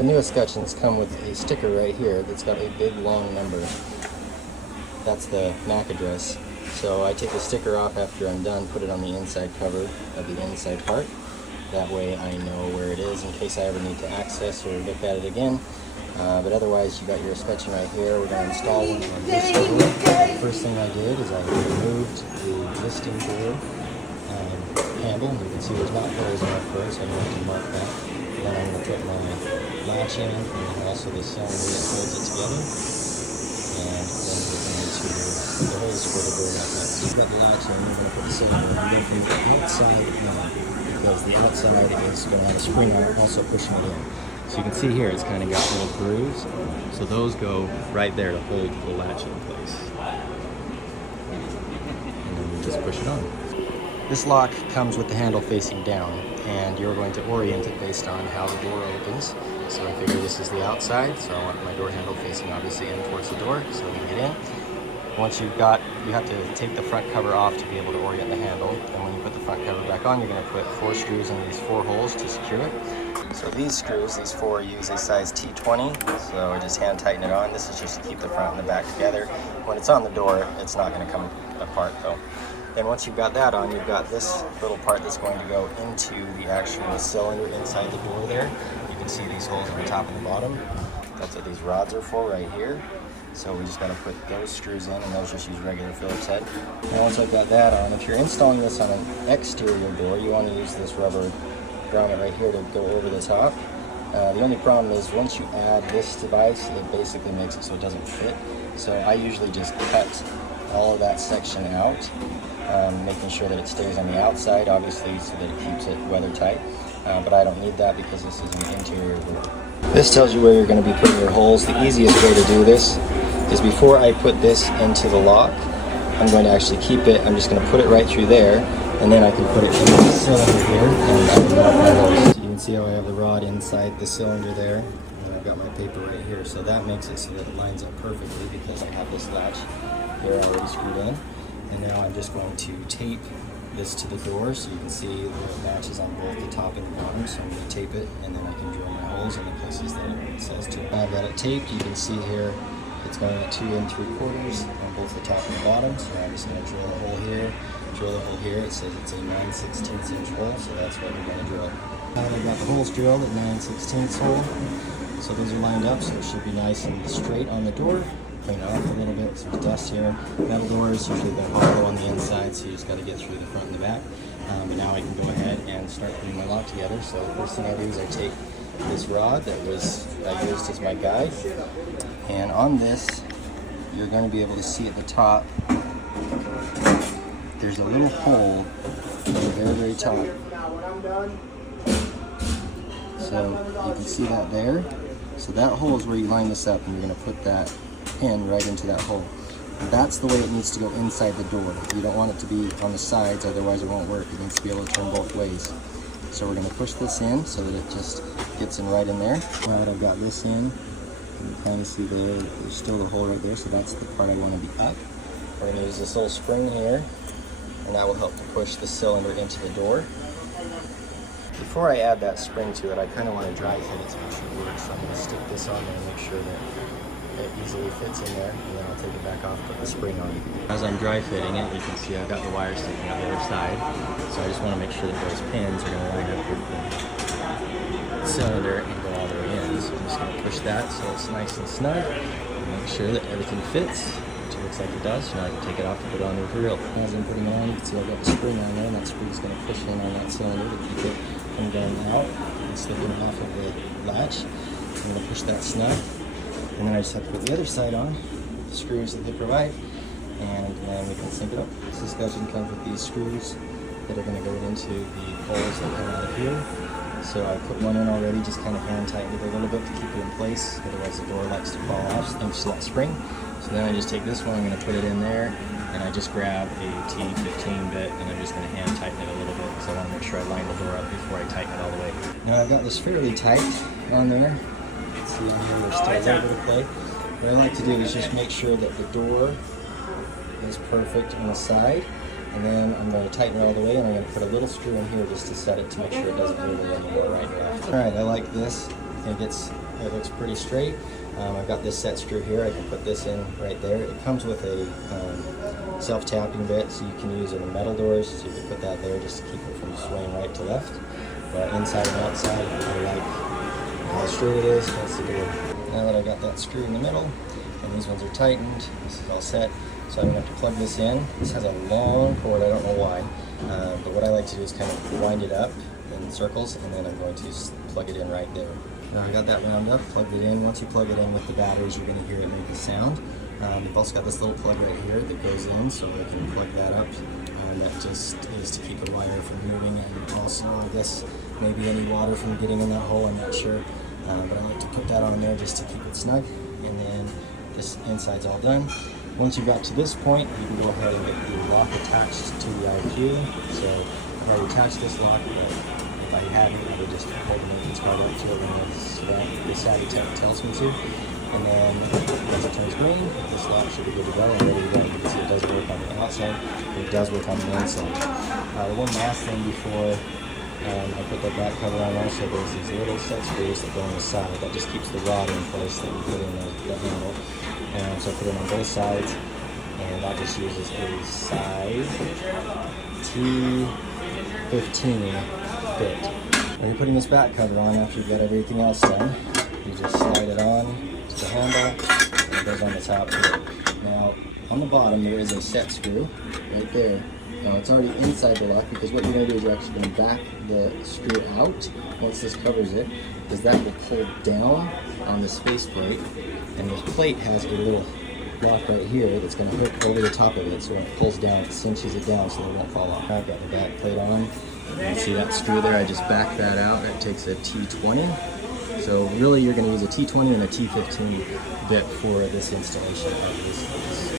The new Escutcheons come with a sticker right here that's got a big long number. That's the MAC address. So I take the sticker off after I'm done, put it on the inside cover of the inside part. That way I know where it is in case I ever need to access or look at it again. But otherwise, you got your Escutcheon right here. We're going to install one on this door. The first thing I did is I removed the existing door handle. You can see there's not holes in it first, so I'm going to mark that. Then I'm going to put my latch in, and then also the cylinder that holds it together. And then we're going to put the holes for the door outside. So you've got the latch in, we're going to put the cylinder in, and then from the outside in, because the outside is going to have a spring on it, also pushing it in. So you can see here it's kind of got little grooves. So those go right there to hold the latch in place. And then we just push it on. This lock comes with the handle facing down, and you're going to orient it based on how the door opens. So I figure this is the outside, so I want my door handle facing obviously in towards the door so we can get in. Once you have to take the front cover off to be able to orient the handle. And when you put the front cover back on, you're going to put 4 screws in these 4 holes to secure it. So these screws, these 4, use a size T20, so I just hand tighten it on. This is just to keep the front and the back together. When it's on the door, it's not going to come apart though. Then once you've got that on, you've got this little part that's going to go into the actual cylinder inside the door there. You can see these holes on the top and the bottom. That's what these rods are for right here. So we just got to put those screws in, and those just use regular Phillips head. And once I've got that on, if you're installing this on an exterior door, you want to use this rubber grommet right here to go over the top. The only problem is once you add this device, it basically makes it so it doesn't fit. So I usually just cut all of that section out, making sure that it stays on the outside, obviously, so that it keeps it weather tight. But I don't need that because this is an interior door. This tells you where you're going to be putting your holes. The easiest way to do this is before I put this into the lock, I'm going to actually keep it, I'm just going to put it right through there, and then I can put it in the cylinder here, and I can mark my holes. So you can see how I have the rod inside the cylinder there, and I've got my paper right here. So that makes it so that it lines up perfectly because I have this latch here already screwed in. And now I'm just going to tape this to the door so you can see that it matches on both the top and the bottom. So I'm going to tape it, and then I can drill my holes in the places that it says to. I've got it taped. You can see here it's going at 2 3/4 on both the top and the bottom. So I'm just going to drill a hole here, drill a hole here. It says it's a 9/16 inch hole, so that's what we're going to drill. Now I've got the holes drilled at 9/16 hole. So those are lined up, so it should be nice and straight on the door. Clean it off a little bit, so there's dust here. Metal doors, usually they're hollow on the inside, so you just got to get through the front and the back. But now I can go ahead and start putting my lock together. So the first thing I do is I take this rod that I used as my guide, and on this, you're going to be able to see at the top, there's a little hole at the very, very top. So you can see that there. So that hole is where you line this up, and you're going to put that pin right into that hole. That's the way it needs to go inside the door. You don't want it to be on the sides, otherwise it won't work. It needs to be able to turn both ways. So we're going to push this in so that it just gets in right in there. Now that I've got this in, you can kind of see there's still the hole right there, so that's the part I want to be up. We're going to use this little spring here, and that will help to push the cylinder into the door. Before I add that spring to it, I kind of want to dry fit it to make sure it works. So I'm going to stick this on there and make sure that it easily fits in there, and then I'll take it back off, put the spring on. As I'm dry fitting it, you can see I've got the wire sticking out the other side. So I just want to make sure that those pins are going to line up with the cylinder and go all the way in. So I'm just going to push that so it's nice and snug, and make sure that everything fits. It looks like it does. Now I can take it off and put it on the real. As I'm putting it on, you can see I've got the spring on there, and that spring is going to push in on that cylinder to keep it from going out and slipping off of the latch. So I'm going to push that snug, and then I just have to put the other side on, the screws that they provide, and then we can sync it up. This Escutcheon comes with these screws that are going to go into the holes that come out of here. So I put one in already, just kind of hand tighten it a little bit to keep it in place, otherwise the door likes to fall off thanks to that spring. So then I just take this one, I'm going to put it in there, and I just grab a T15 bit, and I'm just going to hand tighten it a little bit because I want to make sure I line the door up before I tighten it all the way. Now I've got this fairly tight on there. You can see on here there's still a little bit of play. What I like to do is just make sure that the door is perfect on the side, and then I'm going to tighten it all the way, and I'm going to put a little screw in here just to set it to make sure it doesn't move anymore right now. Alright, I like this. I think it's It looks pretty straight. I've got this set screw here. I can put this in right there. It comes with a self-tapping bit, so you can use it in metal doors. So you can put that there just to keep it from swaying right to left. But inside and outside, I like how straight it is. That's the door. Now that I got that screw in the middle, and these ones are tightened, this is all set. So I'm gonna have to plug this in. This has a long cord, I don't know why. But what I like to do is kind of wind it up in circles, and then I'm going to just plug it in right there. Now I got that wound up, plugged it in. Once you plug it in with the batteries, you're gonna hear it make a sound. You've also got this little plug right here that goes in, so I can plug that up. That just is to keep the wire from moving, and also I guess maybe any water from getting in that hole, I'm not sure. But I like to put that on there just to keep it snug. And then this inside's all done. Once you got to this point, you can go ahead and get the lock attached to the IQ. So I've already attached this lock, but if I hadn't, I would just hold the maintenance card up to it when the savvy tech tells me to. And then once it turns green, this lock should be good to go and ready to go. You can see it does work on the outside, but it does work on the inside. One last thing before I put the back cover on, also there's these little set screws that go on the side that just keeps the rod in place that we put in the handle. And so I put it on both sides, and that just uses a size T15 bit. When you're putting this back cover on after you've got everything else done, you just slide it on to the handle, and it goes on the top here. Now, on the bottom there is a set screw right there. Now it's already inside the lock, because what you're going to do is you're actually going to back the screw out once this covers it, because that will pull down on this faceplate, and this plate has a little lock right here that's going to hook over the top of it, so when it pulls down, it cinches it down so it won't fall off. I've got the back plate on. You can see that screw there, I just backed that out. That takes a T20. So really you're going to use a T20 and a T15 bit for this installation of this.